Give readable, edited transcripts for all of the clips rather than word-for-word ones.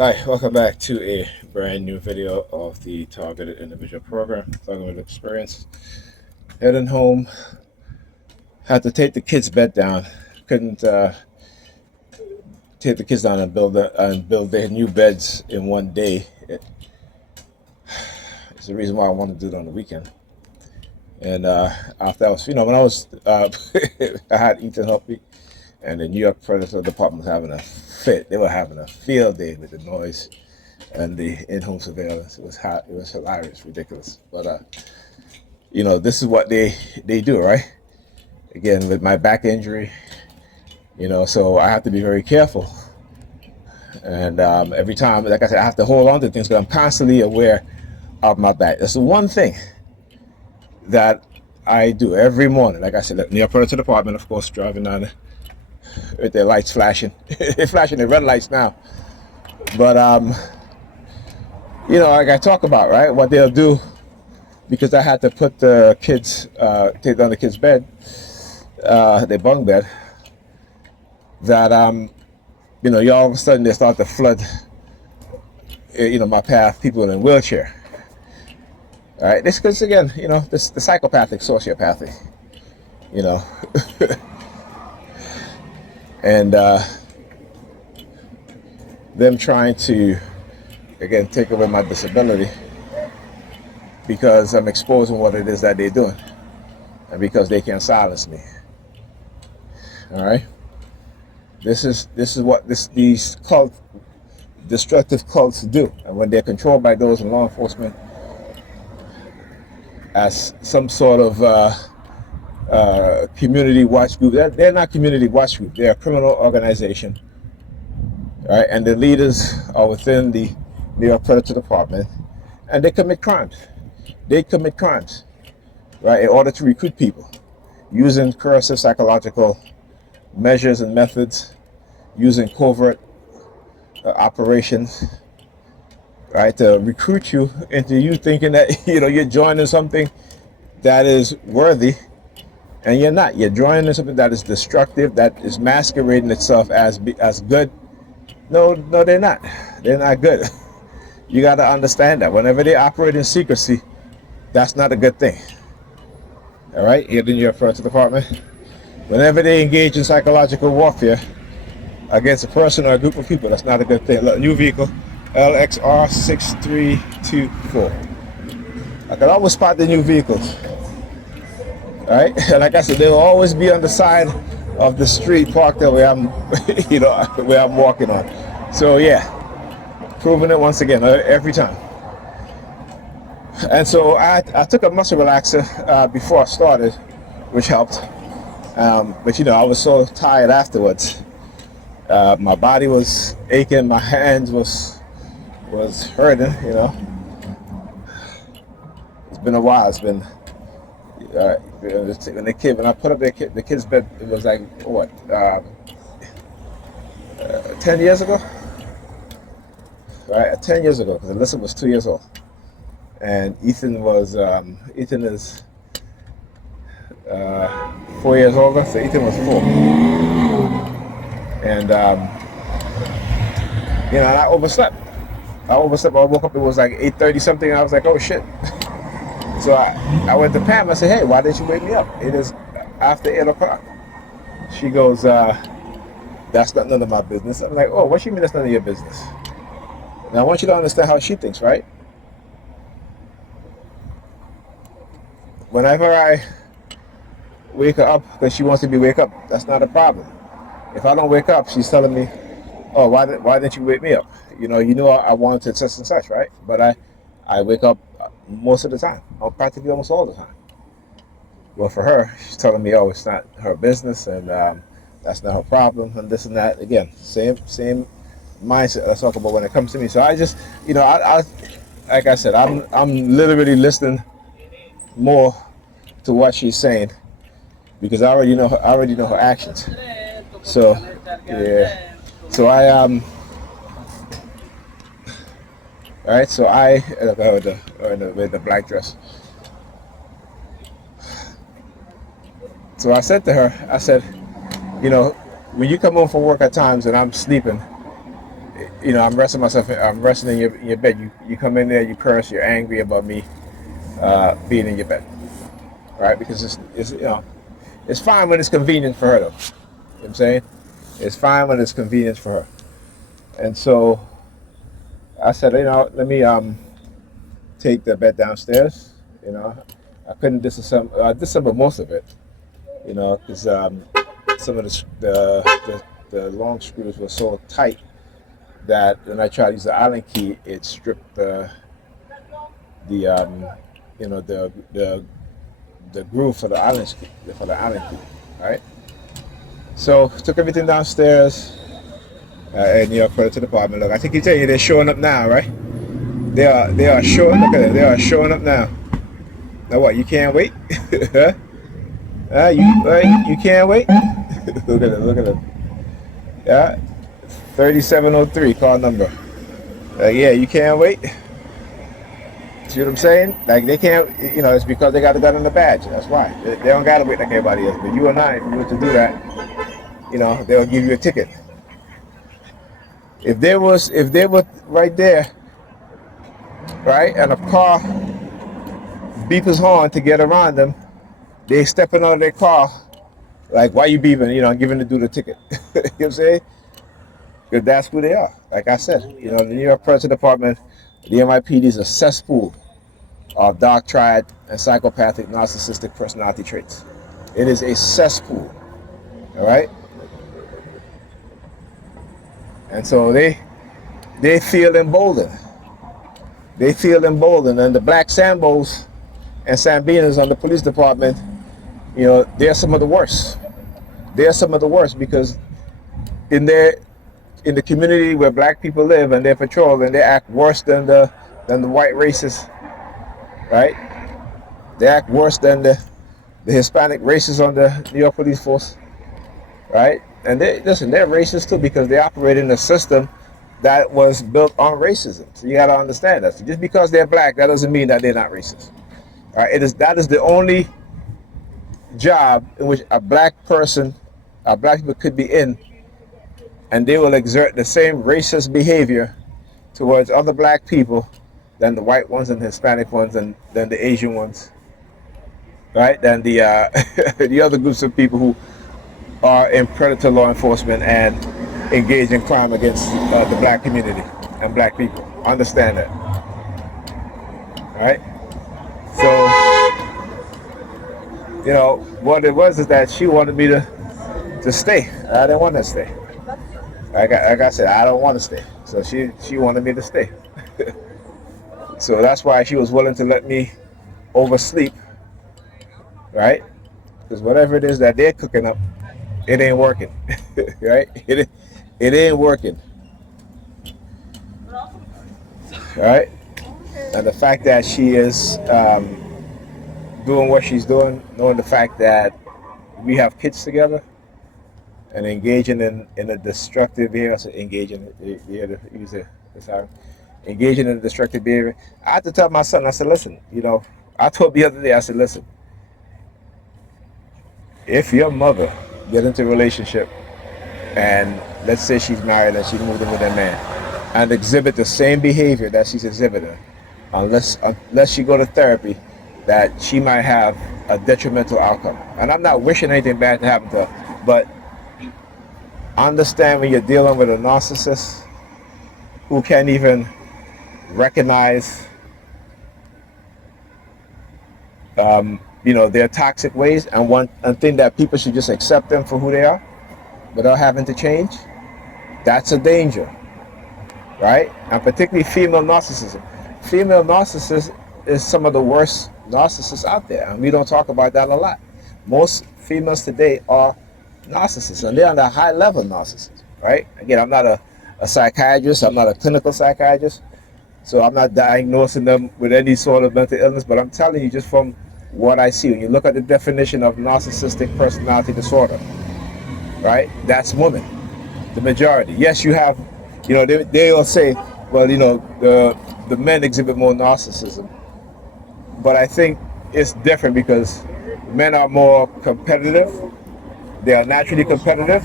Hi, welcome back to a brand new video of the Targeted Individual Program, Targeted Experience. Heading home, had to take the kids' bed down. Couldn't take the kids down and build their new beds in one day. It's the reason why I want to do it on the weekend. And after I was, when I was, I had Ethan help me, and the New York Predator Department was having a fit. They were having a field day with the noise and the in-home surveillance. It was hot. It was hilarious, ridiculous. But this is what they do, right? Again, with my back injury, so I have to be very careful. And every time, like I said, I have to hold on to things because I'm constantly aware of my back. That's the one thing that I do every morning. Like I said, near Predator Department, of course, driving down with their lights flashing. They're flashing the red lights now. But like I talk about, right, what they'll do, because I had to put the kids, take down the kids' bed, their bunk bed, that you all of a sudden they start to flood, my path, people in a wheelchair. All right, this because again, this the psychopathic sociopathy, and them trying to again take away my disability because I'm exposing what it is that they're doing, and because they can't silence me. All right. This is what these destructive cults do, and when they're controlled by those in law enforcement as some sort of community watch group, they're not community watch group. They're a criminal organization, right? And the leaders are within the New York Predator Department, and they commit crimes. They commit crimes, right, in order to recruit people using coercive psychological measures and methods, using covert operations, right, to recruit you into you thinking that you're joining something that is worthy, and you're not. You're joining something that is destructive, that is masquerading itself as good. No, they're not. They're not good. You got to understand that whenever they operate in secrecy, that's not a good thing. All right, here in your first department, whenever they engage in psychological warfare against a person or a group of people, that's not a good thing. Look, new vehicle, LXR6324. I can always spot the new vehicles. All right, and like I said, they'll always be on the side of the street parked there where I'm, where I'm walking on. So yeah, proving it once again every time. And so I took a muscle relaxer before I started, which helped. But I was so tired afterwards. My body was aching, my hands was hurting. It's been a while. It's been when I put up the kid's bed, it was like what 10 years ago, right? 10 years ago, because Alyssa was 2 years old, and Ethan is 4 years older, so Ethan was 4, and I overslept. I woke up, it was like 8:30 something, and I was like, oh shit. So I went to Pam. I said, hey, why didn't you wake me up? It is after 8 o'clock. She goes, that's not none of my business. I'm like, oh, what you mean that's none of your business? Now I want you to understand how she thinks, right? Whenever I wake her up because she wants to be wake up, that's not a problem. If I don't wake up, she's telling me, oh, why didn't you wake me up? You know I wanted to such and such, right? But I wake up most of the time, or practically almost all the time. Well, for her, she's telling me, oh, it's not her business, and that's not her problem, and this and that. Again, same mindset I talk about when it comes to me. So I just, I like I said, I'm literally listening more to what she's saying because I already know her actions. So yeah, so I all right, so I with the black dress. So I said to her, I said, when you come home from work at times and I'm sleeping, I'm resting myself. I'm resting in your bed. You come in there, you curse, you're angry about me being in your bed, right? Because it's fine when it's convenient for her, though. You know what I'm saying? It's fine when it's convenient for her. And so I said, let me take the bed downstairs. I couldn't disassemble. I disassembled most of it. Because some of the long screws were so tight that when I tried to use the Allen key, it stripped the the groove for the Allen key, right? So took everything downstairs and put it to the apartment. Look, I think he tell you they're showing up now, right? They are showing. Look at it. They are showing up now. Now what? You can't wait? Huh? You can't wait? Look at it. Look at it. Yeah, 3703 call number. Yeah, you can't wait. See what I'm saying? Like they can't, it's because they got the gun and the badge. That's why. They don't gotta wait like everybody else. But you and I, if we were to do that, they'll give you a ticket. If they were right there, right, and a car beep his horn to get around them, they stepping out of their car, like, why you beeping? Giving the dude a ticket. You know what I'm saying? Because that's who they are. Like I said, the New York Police Department, the NYPD is a cesspool of dark triad and psychopathic narcissistic personality traits. It is a cesspool. All right? And so they feel emboldened. They feel emboldened. And the black Sambos and Sambinas on the police department, they're some of the worst. They're some of the worst because in the community where black people live and they're patrol and they act worse than the white racists, right? They act worse than the Hispanic racists on the New York police force, right? And they're racist too because they operate in a system that was built on racism. So you got to understand that. So just because they're black, that doesn't mean that they're not racist. All right? That is the only job in which a black people could be in, and they will exert the same racist behavior towards other black people than the white ones and the Hispanic ones and than the Asian ones, right? Than the the other groups of people who are in predator law enforcement and engage in crime against the black community and black people. Understand that, right? So, what it was is that she wanted me to stay. I didn't want to stay. Like I said, I don't want to stay. So she wanted me to stay. So that's why she was willing to let me oversleep, right? Because whatever it is that they're cooking up, it ain't working, right? It ain't working, right? And the fact that she is doing what she's doing, knowing the fact that we have kids together, and engaging in a destructive behavior, so engaging in a destructive behavior. I had to tell my son, I said, listen, I told the other day, I said, listen, if your mother get into a relationship and let's say she's married and she's moved in with a man and exhibit the same behavior that she's exhibiting, unless she go to therapy, that she might have a detrimental outcome. And I'm not wishing anything bad to happen to her, but understand when you're dealing with a narcissist who can't even recognize their toxic ways and think that people should just accept them for who they are without having to change. That's a danger, right? And particularly female narcissism. Female narcissism is some of the worst narcissists out there, and we don't talk about that a lot. Most females today are narcissists, and they're on a high level narcissist, right? Again, I'm not a psychiatrist, I'm not a clinical psychiatrist, so I'm not diagnosing them with any sort of mental illness, but I'm telling you just from what I see. When you look at the definition of narcissistic personality disorder, right, that's women, the majority. Yes, you have, they'll say, well, the men exhibit more narcissism, but I think it's different because men are more competitive. They are naturally competitive,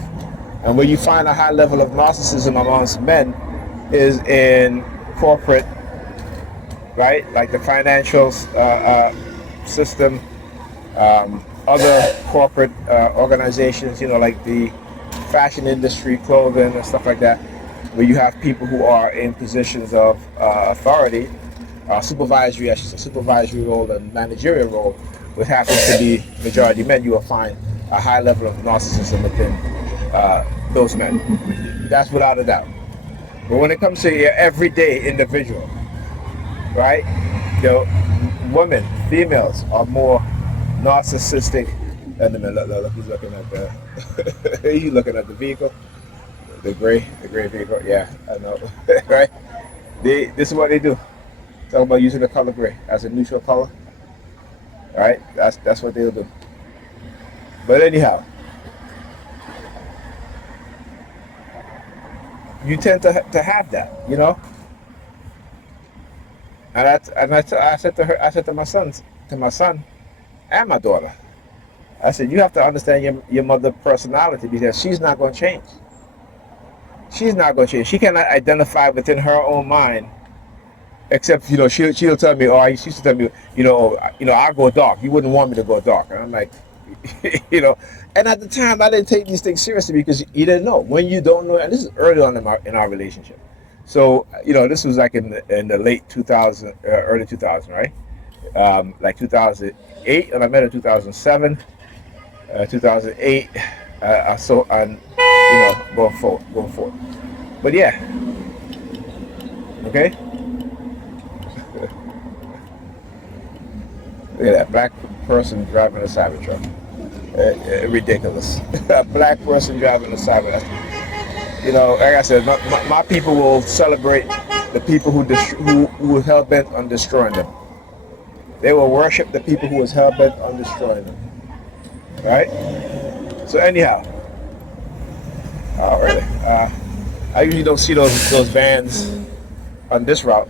and when you find a high level of narcissism amongst men, is in corporate, right? Like the financial system, other corporate organizations, like the fashion industry, clothing, and stuff like that, where you have people who are in positions of authority, supervisory, I should say, supervisory role and managerial role, which happens to be majority men. You will find a high level of narcissism within those men. That's without a doubt. But when it comes to your everyday individual, right? Women, females are more narcissistic. And then look, he's looking at the he's looking at the vehicle, the gray vehicle. Yeah, I know, right? This is what they do. Talk about using the color gray as a neutral color. Right? That's what they'll do. But anyhow, you tend to have that, I said to her, I said to my son and my daughter, I said, you have to understand your mother's personality, because she's not going to change. She's not going to change. She cannot identify within her own mind, except she'll tell me, she used to tell me, I'll go dark. You wouldn't want me to go dark, and I'm like, And at the time, I didn't take these things seriously because you didn't know. When you don't know, and this is early on in our relationship. So this was like in the late 2000, early 2000, right? Like 2008, and I met her in 2007, 2008. So and going forward. But yeah, okay. Look at that black person driving a Cybertruck. Ridiculous. A black person driving a Cybertruck. Like I said, my people will celebrate the people who were hell bent on destroying them. They will worship the people who was hell bent on destroying them. Right? So anyhow, really, I usually don't see those vans on this route.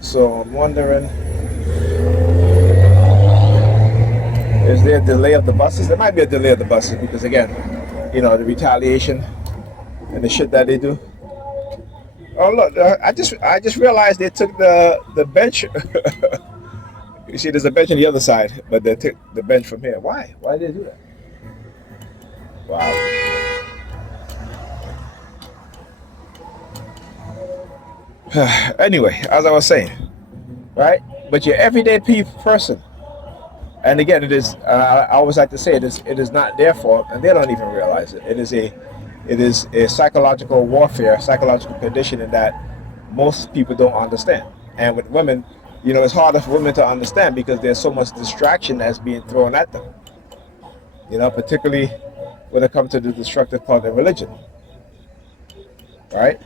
So I'm wondering, is there a delay of the buses? There might be a delay of the buses because again, the retaliation and the shit that they do. Oh look, I just realized they took the bench. You see, there's a bench on the other side, but they took the bench from here. Why? Why did they do that? Wow. Anyway, as I was saying, right? But your everyday person, and again, it is. I always like to say it is not their fault, and they don't even realize it. It is a psychological warfare, psychological conditioning that most people don't understand. And with women, it's harder for women to understand because there's so much distraction that's being thrown at them. Particularly when it comes to the destructive part of religion. Right?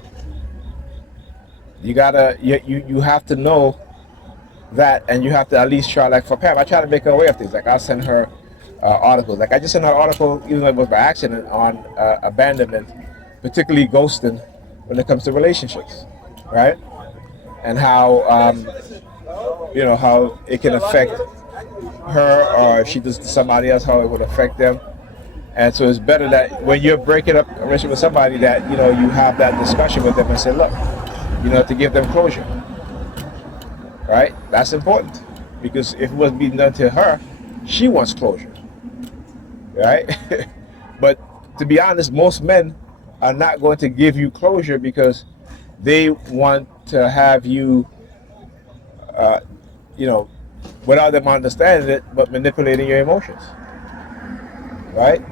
You have to know that, and you have to at least try. Like for Pam, I try to make her aware of things. Like I'll send her articles. Like I just sent her an article, even though it was by accident, on abandonment, particularly ghosting, when it comes to relationships, right? And how how it can affect her, or if she does to somebody else, how it would affect them. And so it's better that when you're breaking up a relationship with somebody, that you have that discussion with them and say, look, to give them closure. Right? That's important, because if it was being done to her, she wants closure. Right? But to be honest, most men are not going to give you closure because they want to have you, without them understanding it, but manipulating your emotions. Right?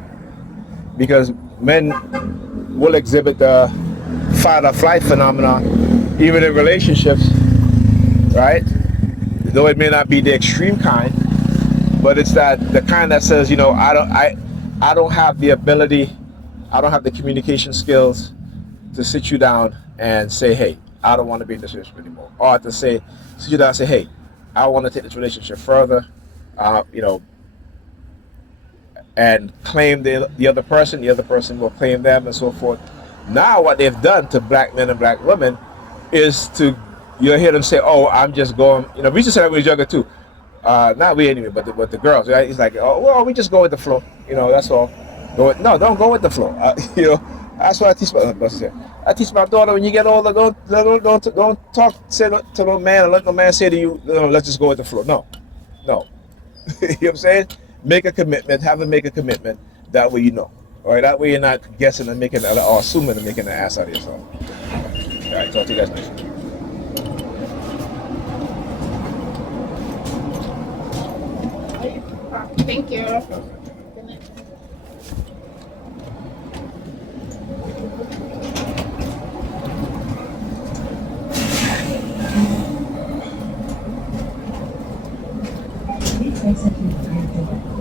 Because men will exhibit the fight or flight phenomenon even in relationships, right? Though it may not be the extreme kind, but it's the kind that says, I don't have the ability, I don't have the communication skills to sit you down and say, hey, I don't want to be in this relationship anymore. Or to sit you down and say, hey, I want to take this relationship further, and claim the other person will claim them, and so forth. Now what they've done to black men and black women is you'll hear them say, oh, I'm just going, we used to say that when we were younger too. Not we anyway, but the girls, right? It's like, oh, well, we just go with the flow, that's all. No, don't go with the flow. That's what I teach my I teach my daughter when you get older, don't talk to no man and let no man say to you, let's just go with the flow. No, no. You know what I'm saying? Make a commitment. Have them make a commitment. That way you know. All right. That way you're not guessing and making or assuming and making an ass out of yourself. All right. Talk to you guys next week. Thank you. Please exit your